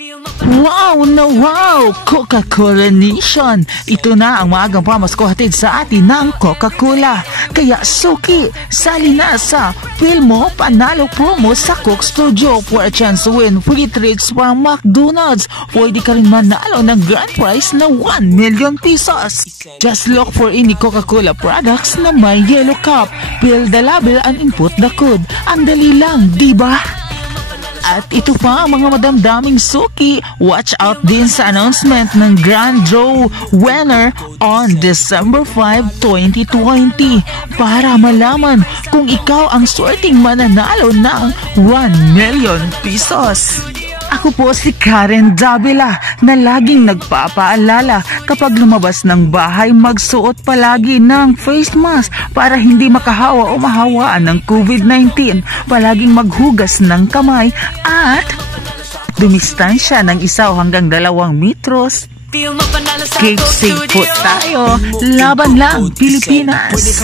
Wow na wow! Coca-Cola Nation! Ito na ang maagang pamasko hatid sa atin ng Coca-Cola. Kaya suki, sali na sa Pilmo Panalo Promo sa Coke Studio for a chance to win free treats from McDonald's. Pwede ka rin manalo ng grand prize na 1 million pesos. Just look for any Coca-Cola products na may yellow cup. Fill the label and input the code. Ang dali lang, diba? At ito pa mga madamdaming suki, watch out din sa announcement ng Grand Draw winner on December 5, 2020 para malaman kung ikaw ang swerteng mananalo ng 1 million pesos. Ako po si Karen Davila na laging nagpapaalala kapag lumabas ng bahay magsuot palagi ng face mask para hindi makahawa o mahawaan ng COVID-19. Palaging maghugas ng kamay at dumistansya ng 1 hanggang 2 metros. Keep safe po tayo. Laban lang, Pilipinas!